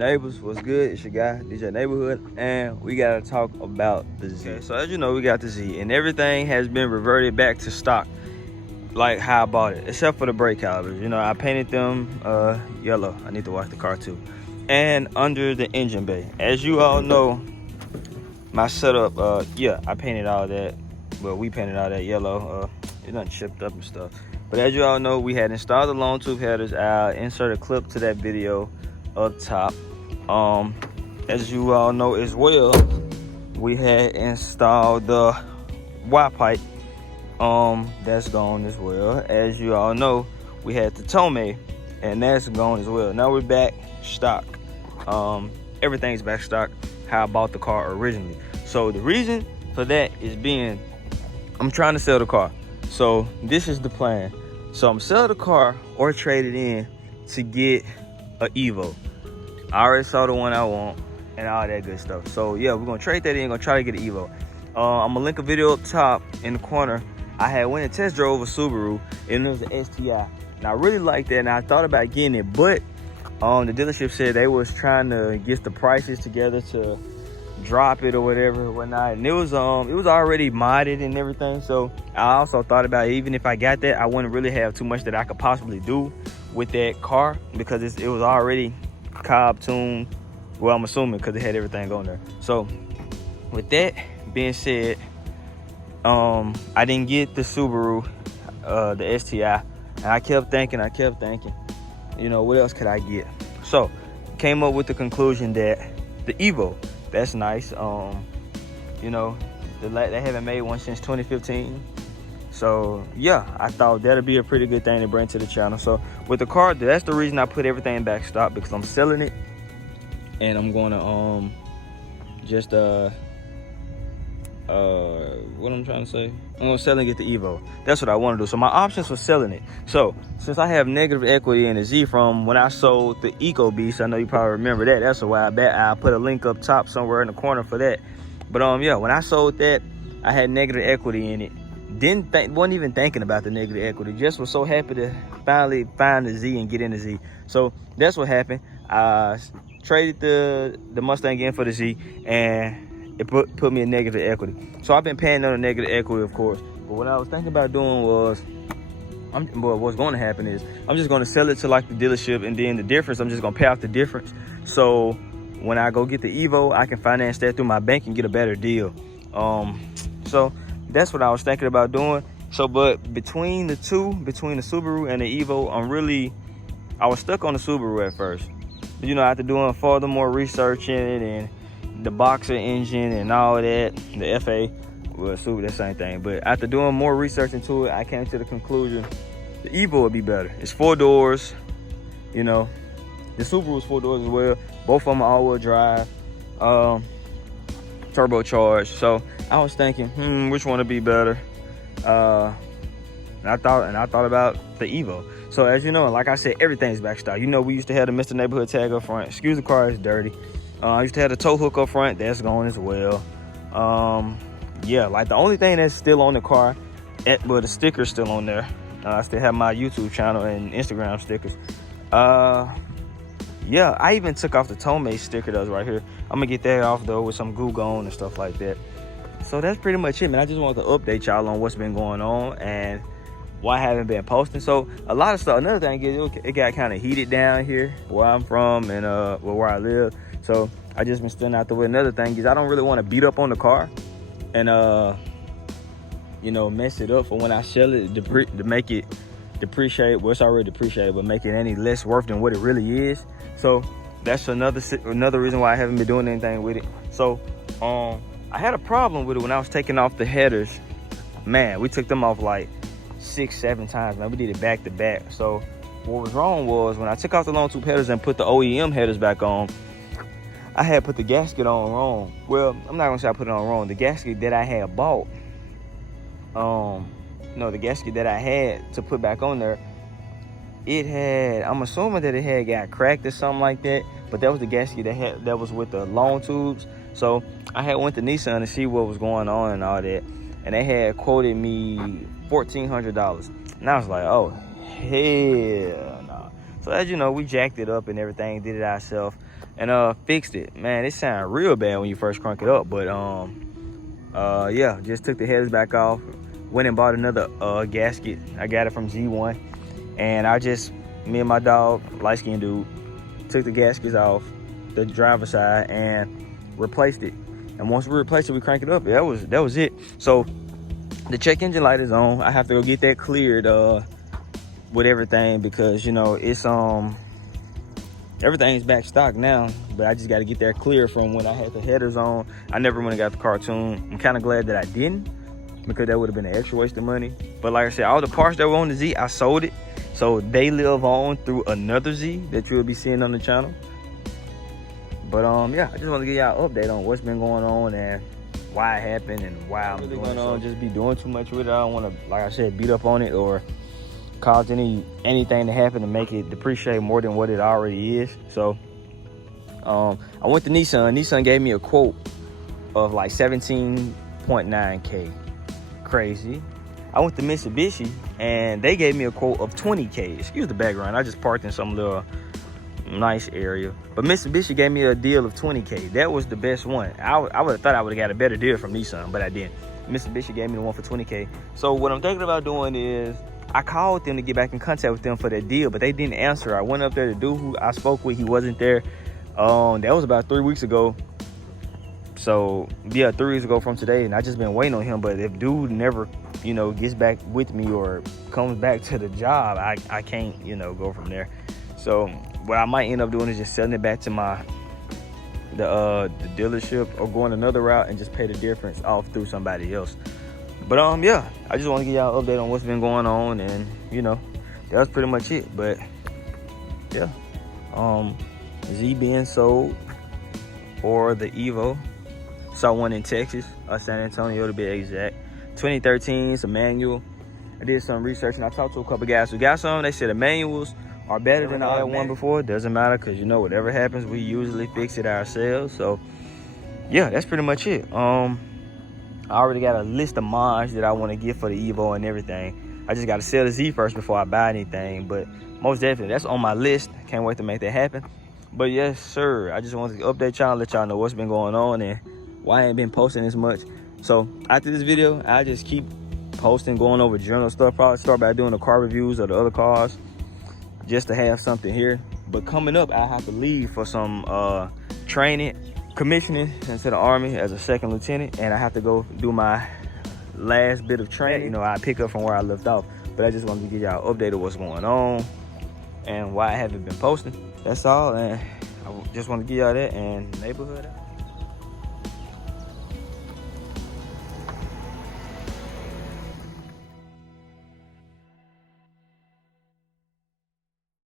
Neighbors, what's good? It's your guy, DJ Neighborhood, and we gotta talk about the Z. Okay, so as you know, we got the Z, and everything has been reverted back to stock, like how I bought it, except for the brake calipers. You know, I painted them yellow. I need to wash the car too. And under the engine bay, as you all know, my setup, yeah, I painted all that. Well, we painted all that yellow. It done chipped up and stuff. But as you all know, we had installed the long tube headers. I'll insert a clip to that video up top. As you all know as well, we had installed the Y pipe. That's gone as well. As you all know, we had the Tomei, and that's gone as well. Now we're back stock. Everything's back stock how I bought the car originally. So the reason for that is being, I'm trying to sell the car. So this is the plan. So I'm selling the car or trade it in to get a Evo. I already saw the one I want and all that good stuff. So yeah, we're gonna trade that in, gonna try to get an Evo. I'm gonna link a video up top in the corner. I had went and test drove a Subaru, and it was an STI. And I really liked that, and I thought about getting it, but the dealership said they was trying to get the prices together to drop it or whatever, whatnot. And it was already modded and everything. So I also thought about it, even if I got that, I wouldn't really have too much that I could possibly do with that car because it was already Cobb tuned. Well, I'm assuming because it had everything on there. So with that being said, I didn't get the Subaru, the STI, and I kept thinking, you know, what else could I get? So came up with the conclusion that the Evo, that's nice. You know, they haven't made one since 2015. So yeah, I thought that'd be a pretty good thing to bring to the channel. So with the car, that's the reason I put everything back stock, because I'm selling it, and I'm gonna just what I'm trying to say, I'm gonna sell and get the Evo. That's what I want to do. So my options for selling it. So since I have negative equity in the Z from when I sold the Eco Beast, I know you probably remember that. That's a while back. I'll put a link up top somewhere in the corner for that. But yeah, when I sold that, I had negative equity in it. Wasn't even thinking about the negative equity. Just was so happy to finally find the Z and get in the Z. So that's what happened. I traded the Mustang in for the Z, and it put me in negative equity. So I've been paying on the negative equity, of course. But what I was thinking about doing was, what's going to happen is I'm just going to sell it to like the dealership, and then the difference, I'm just going to pay off the difference. So when I go get the Evo, I can finance that through my bank and get a better deal. So that's what I was thinking about doing. So, but between the two, between the Subaru and the Evo, I was stuck on the Subaru at first. You know, after doing further more research in it and the Boxer engine and all that, the FA, well, Subaru, the same thing. But after doing more research into it, I came to the conclusion the Evo would be better. It's 4 doors, you know. The Subaru's 4 doors as well. Both of them are all-wheel drive, turbocharged. So I was thinking, which one would be better? And I thought about the Evo. So as you know, like I said, everything's back stock. You know, we used to have the Mr. Neighborhood tag up front. Excuse the car, it's dirty. I used to have the tow hook up front. That's gone as well. Yeah, like the only thing that's still on the car, well, the sticker's still on there. I still have my YouTube channel and Instagram stickers. Yeah, I even took off the Tomei sticker that was right here. I'm gonna get that off though with some glue on and stuff like that. So that's pretty much it, man. I just wanted to update y'all on what's been going on and why I haven't been posting. So a lot of stuff. Another thing is it got kind of heated down here where I'm from and where I live. So I just been standing out the way. Another thing is I don't really want to beat up on the car and you know, mess it up for when I sell it to make it depreciate. Well, it's already depreciated, but make it any less worth than what it really is. So that's another reason why I haven't been doing anything with it. So I had a problem with it when I was taking off the headers. Man, we took them off like 6-7 times, man. We did it back to back. So what was wrong was when I took off the long tube headers and put the OEM headers back on, I had put the gasket on wrong. Well, I'm not gonna say I put it on wrong. The gasket that I had bought, no, the gasket that I had to put back on there, it had, I'm assuming that it had got cracked or something like that, but that was the gasket that was with the long tubes. So I had went to Nissan to see what was going on and all that, and they had quoted me $1,400. And I was like, oh, hell no. So as you know, we jacked it up and everything, did it ourselves. and fixed it. Man, it sounded real bad when you first crank it up, but yeah, just took the headers back off, went and bought another gasket. I got it from G1, and me and my dog, light-skinned dude, took the gaskets off the driver's side and replaced it. And once we replaced it, we cranked it up. That was it. So the check engine light is on. I have to go get that cleared with everything, because you know it's everything's back stock now, but I just got to get that clear from when I had the headers on. I never went and got the cartoon. I'm kind of glad that I didn't, because that would have been an extra waste of money. But like I said, all the parts that were on the Z, I sold it, so they live on through another Z that you'll be seeing on the channel. But yeah, I just want to give y'all an update on what's been going on and why it happened and why I'm really gonna just be doing too much with it. I don't want to, like I said, beat up on it or cause anything to happen to make it depreciate more than what it already is. So I went to Nissan gave me a quote of like 17.9K. Crazy. I went to Mitsubishi and they gave me a quote of 20K. Excuse the background, I just parked in some little nice area, but Mitsubishi gave me a deal of 20K. That was the best one. I would have thought I would have got a better deal from Nissan, but I didn't. Mitsubishi gave me the one for 20K. So what I'm thinking about doing is I called them to get back in contact with them for that deal, but they didn't answer. I went up there, the dude who I spoke with, he wasn't there. That was about 3 weeks ago. So yeah, 3 weeks ago from today, and I just been waiting on him. But if dude never, you know, gets back with me or comes back to the job, I can't, you know, go from there. So what I might end up doing is just selling it back to the dealership, or going another route and just pay the difference off through somebody else. But yeah, I just want to give y'all an update on what's been going on, and you know, that was pretty much it. But yeah, Z being sold, or the Evo. Saw one in Texas, San Antonio to be exact. 2013, it's a manual. I did some research and I talked to a couple guys who got some. They said the manuals are better than I had one before. Doesn't matter, because you know, whatever happens, we usually fix it ourselves. So yeah, that's pretty much it. I already got a list of mods that I want to get for the Evo and everything. I just got to sell the Z first before I buy anything, but most definitely that's on my list. Can't wait to make that happen. But yes sir, I just wanted to update y'all, let y'all know what's been going on and why I ain't been posting as much. So after this video, I just keep posting, going over general stuff. Probably start by doing the car reviews of the other cars, just to have something here. But coming up, I have to leave for some training, commissioning into the Army as a second lieutenant, and I have to go do my last bit of training. You know, I pick up from where I left off. But I just wanted to give y'all an update of what's going on and why I haven't been posting. That's all, and I just want to give y'all that, and neighborhood out.